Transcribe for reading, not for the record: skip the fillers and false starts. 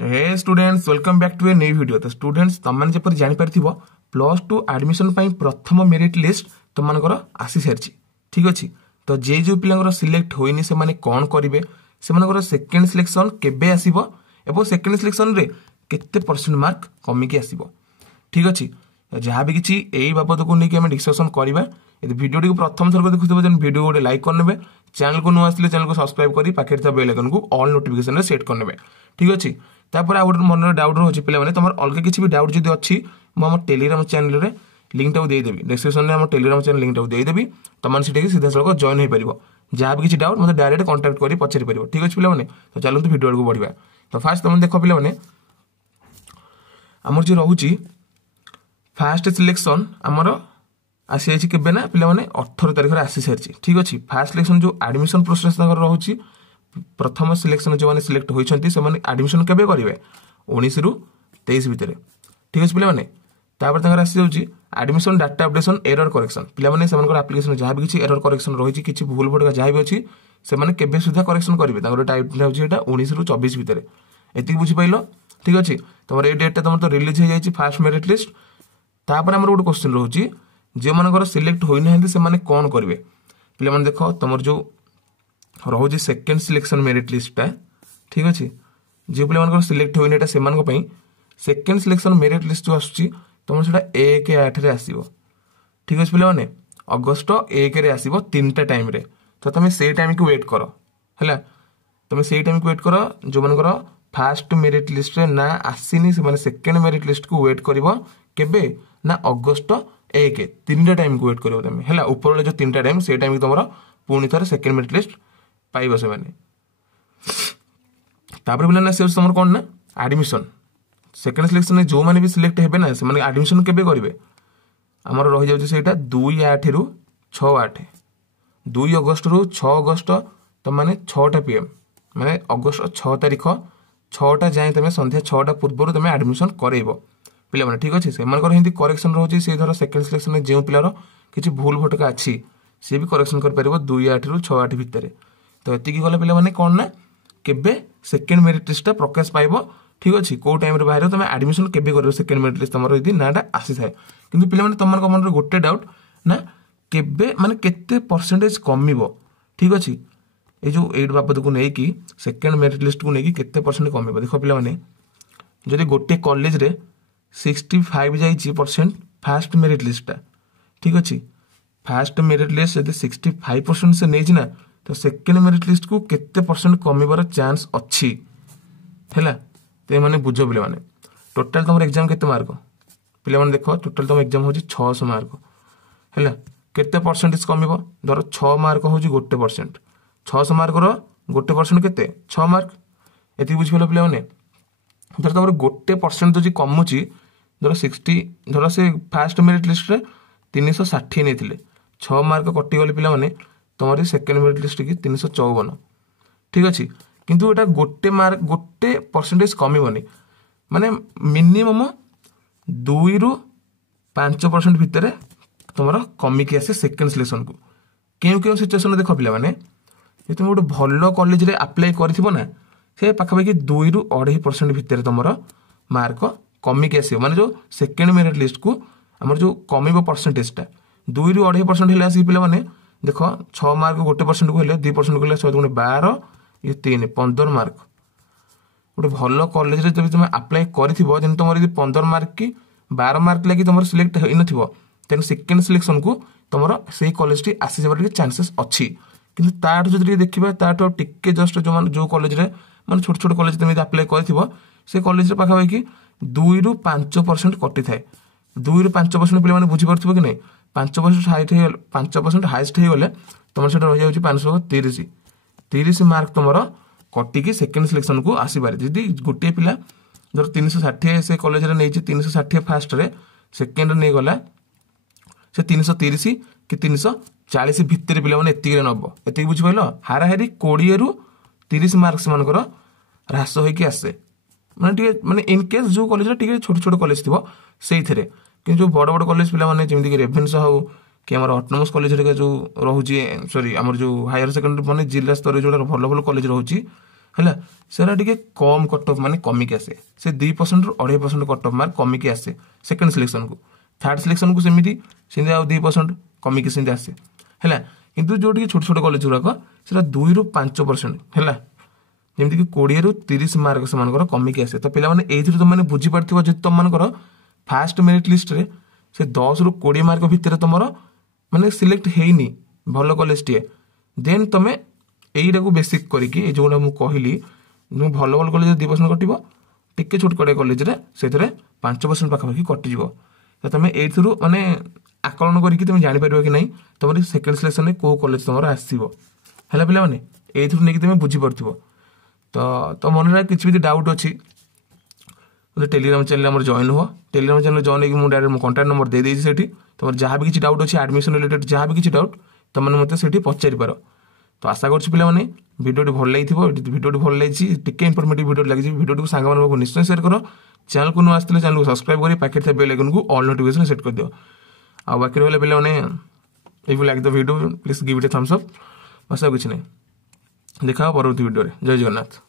Hey students welcome back to a new video. तो students तुमने जपर जानि पारथिबो +2 एडमिशन पई प्रथम मेरिट लिस्ट तुमनकर आसी सारछि। ठीक अछि। तो जे जो पिलांकर सिलेक्ट होइनी से माने कोन करिवे, से मानकर सेकंड सिलेक्शन केबे आसीबो एबो सेकंड सिलेक्शन रे केते परसेंट मार्क कमी के आसीबो। ठीक अछि। जहाँ भी किछि एई बाबत को नेकी हम डिस्कशन करिबा। यदि वीडियो को प्रथम थर को देखुथिबो जन वीडियो गोटे लाइक करनेबे, चैनल को नु आसले चैनल को सब्सक्राइब करी पाखे था बेल आइकन को ऑल नोटिफिकेशन रे सेट करनेबे। ठीक अछि। तापर आ गोटे मन डाउट रहछि पिला माने तमर अलग किछि भी डाउट जदि अछि म हम टेलीग्राम चैनल रे लिंक टाउ दे देबी। डिस्क्रिप्शन रे हम टेलीग्राम चैनल लिंक टाउ दे देबी। तमन सिटे सीधा सळक जॉइन हे परिबो। जहाँ भी किछि डाउट मते डायरेक्ट कांटेक्ट करी पछरी परिबो। ठीक अछि पिला माने। तो चलंतु वीडियो को बढ़िबा। तो फास्ट तमन देखो पिला माने हमर जे रहउछि फास्ट सिलेक्शन हमर आसी आछि केबे ना पिला माने 18 तारिख रे आसी सारछि। ठीक अछि। फास्ट सिलेक्शन जो एडमिशन प्रोसेस तकर रहउछि प्रथम सिलेक्शन जो माने सिलेक्ट होइछंती से माने एडमिशन केबे करिवे 19 रु 23 भितरे। ठीक अछि पिला माने। तापर तंगर आसी जाउछि admission data updation error correction. पिला माने सेमनकर एप्लीकेशन जहाँ भी किछि एरर करेक्शन रहिछि किछि भूल भटका जहाँ भी अछि से माने केबे सुधा करेक्शन करिवे तंगर टाइप रहउछि एटा 19 रु 24 भितरे। एति बुझि पाइलो। ठीक अछि। तमर ए डेट तमर तो रिलीज हे जाइछि फास्ट मेरिट लिस्ट। तापर हमर गोटे क्वेश्चन रहउछि जे मानकर सिलेक्ट होई नहंती से माने कोन करिवे। पिला माने देखो तमर जो रहउछि सेकंड सिलेक्शन मेरिट लिस्ट ता। ठीक अछि। जे पिला मानकर सिलेक्ट होई नेटा से मानक पई सेकंड सिलेक्शन मेरिट लिस्ट जो आछी तमर सेटा 1/8 रे आसीबो। ठीक अछि पिला माने अगस्त 1 रे आसीबो 3टा टाइम रे। तो तमे से टाइम को वेट करो हैला। तमे से टाइम को वेट करो जो मानकर फास्ट मेरिट लिस्ट रे ना आसीनी से माने सेकंड मेरिट लिस्ट को वेट करबो केबे ना अगस्त 1 3टा टाइम को वेट करबो तमे हैला। ऊपर वाले जो 3टा टाइम से टाइम तमरो पुनी थरे सेकंड मेरिट लिस्ट पाइबो से माने। तापर बिना ना से तमर कोन ना एडमिशन सेकंड सिलेक्शन में जो माने भी सिलेक्ट हेबे ना से माने एडमिशन केबे करिवे हमर रहि जाउछि सेटा 2/8 रु 6/8 2 अगस्त रु 6 अगस्त त माने 6टा पीएम माने अगस्त 6 तारिख 6टा जाय तमे संध्या 6टा पूर्व तमे एडमिशन करेइबो पिला माने। ठीक अछि। से मानकर हिंदी करेक्शन रहउछि से धर सेकंड सिलेक्शन में जे पिलार किछि भूल भटका अछि से भी करेक्शन कर परिबो 2/8 रु 6/8 भितरे। तो एति की गला पिला माने कोन ना केबे सेकंड मेरिट लिस्ट प्रकाश पाइबो। ठीक अछि। को टाइम रे बाहर तमे एडमिशन केबे करियो सेकंड मेरिट लिस्ट तमरो यदि नाटा आसी थाए। किंतु पिला माने तमन को मन रे गोटे डाउट ना केबे माने केते परसेंटेज कमिबो। ठीक अछि। ए जो 8 बाबत को नै कि सेकंड मेरिट लिस्ट को नै कि केते परसेंट कमिबो देखो पिला माने जदि गोटे कॉलेज रे 65 जाइछि परसेंट फास्ट मेरिट लिस्ट ता। ठीक अछि। फास्ट मेरिट लिस्ट यदि 65% से नै छि ना तो सेकंड मेरिट लिस्ट को केते परसेंट कमिबार चांस अछि हैला। ते माने बुझो पिला माने टोटल तमर एग्जाम केते मार्क पिला माने देखो टोटल तम एग्जाम होछि 600 मार्क हैला। केते परसेंटेज कमिबो धर 6 मार्क होछि 1%। 600 मार्क रो 1% केते 6 मार्क। एति बुझि भेलो पिला माने धर तमर 1% जो कमुछि धर 60 धर से फास्ट मेरिट लिस्ट रे 360 नेथिले 6 मार्क कटि गले पिला माने तमरी सेकंड मेरिट लिस्ट की 354। ठीक अछि। किंतु एटा गोटे मार्क गोटे परसेंटेज कमिबोनी माने मिनिमम 2 रु 5% भितरे तमरा कमी के आसे सेकंड सिलेक्शन को। केउ सिचुएशन देखो पिला माने जे तुम गोटे भलो कॉलेज रे अप्लाई करथिबो ना से पाखापाखि 2 रु 2.5% भितरे तमरा मार्क कमी के आसे माने जो सेकंड मेरिट लिस्ट को हमर जो कमिबो परसेंटेज ता 2 रु 2.5% हेले आसी पिला माने देखो 6 मार्क 1% को हेले 2% को हेले 12 ये 3 15 मार्क। गोटे भलो कॉलेज रे जब तुम अप्लाई करथिबो जन तमर यदि 15 मार्क की 12 मार्क लागि तमर सिलेक्ट होई नथिबो तेन सेकंड सिलेक्शन को तमर सेही कॉलेज टी आसी जबर के चांसेस अछि। किंतु ताठ जदि देखिबा ताठ टिके जस्ट जो मान जो कॉलेज रे मान छोट छोट कॉलेज तुम अप्लाई करथिबो से कॉलेज रे पाखापाखि 2 रु 5% कटि थाए। 2 रु 5% पिला माने बुझि परथिबो कि नै 5% हाइट हे 5% हाईएस्ट हे गले तमर सेटा रहि जाउछि 530 मार्क तमर कटि की सेकंड सिलेक्शन को आसी बारे। जदि गोटे पिला धर 360 से कॉलेज रे नै 360 फास्ट रे सेकंड नै गला से 330 कि 340 भितर पिला माने एति रे नबो। एति बुझि पाइलो हारा हारी 20 रु 30 मार्क्स मानकर ह्रास होई की आसे माने इन केस जो कॉलेज रे टिके छोट छोट कॉलेज थिबो सेही थरे। कि जो बड़ बड़ कॉलेज पिला माने जेमि कि रेभेन्सा हो कि हमर ऑटोनोमस कॉलेज रे जो रहउची सॉरी हमर जो हायर सेकेंडरी माने जिला स्तर रे जो भलो भलो कॉलेज रहउची है सेरा टिके कम कट ऑफ माने कमिक आसे से 2% रु 2.5% कट ऑफ मार्क कमिक आसे सेकंड सिलेक्शन को थर्ड सिलेक्शन को सेमिति सिंदे आ 2% कमिक सिंदे आसे हैला किंतु जो टिके छोट छोट कॉलेज गुराक सेरा 2 रु 5% हैला जेमति कि 20 रु 30 मार्क समान कमिक आसे तो पिला माने एथि तुम माने बुझी पड़थिबो जे तुम मान फास्ट मेरिट लिस्ट रे से 10 रु 20 मार्क भितर तुमर माने सिलेक्ट हेइनी भल कॉलेज टिए देन तमे एइडा को बेसिक करके जोटा मु कहली भल भल कॉलेज 2% कटिबो टिके छोट कटे कॉलेज रे सेथरे 5% पाखापाखि कटिଯିबो तो तुम एथुरु माने आकलन करके तुम जानि परिबो कि नहीं तुम सेकंड सिलेक्शन रे को कॉलेज तुमर आसीबो हैला पिला माने एथुरु नेकी तुम बुझी परथिबो तो मन रे किछि भी डाउट अछि तो टेलीग्राम चैनल हमर जॉइन हो टेलीग्राम चैनल जॉइन होगी मुझे डायरेक्ट कॉन्टैक्ट नंबर दे देछि सेठी तुम जहाँ भी किछि डाउट अछि एडमिशन रिलेटेड जहाँ भी किछि डाउट तुम मते सेठी पचारि पारो तो आशा करछि पिला माने वीडियो भल लागिथिबो वीडियो भल लागिछि टिके इंफॉर्मेटिव वीडियो लागिछि वीडियो को सांग मानको निश्चय शेयर करो चैनल को न आस्ते चैनल को सब्सक्राइब करी पाके थे बेल आइकन को ऑल नोटिफिकेशन सेट कर दियो आ बाकी रहले पिला माने if you like the video please give it a thumbs up बस कुछ नहीं देखा परवर्ती वीडियो रे जय जगन्नाथ।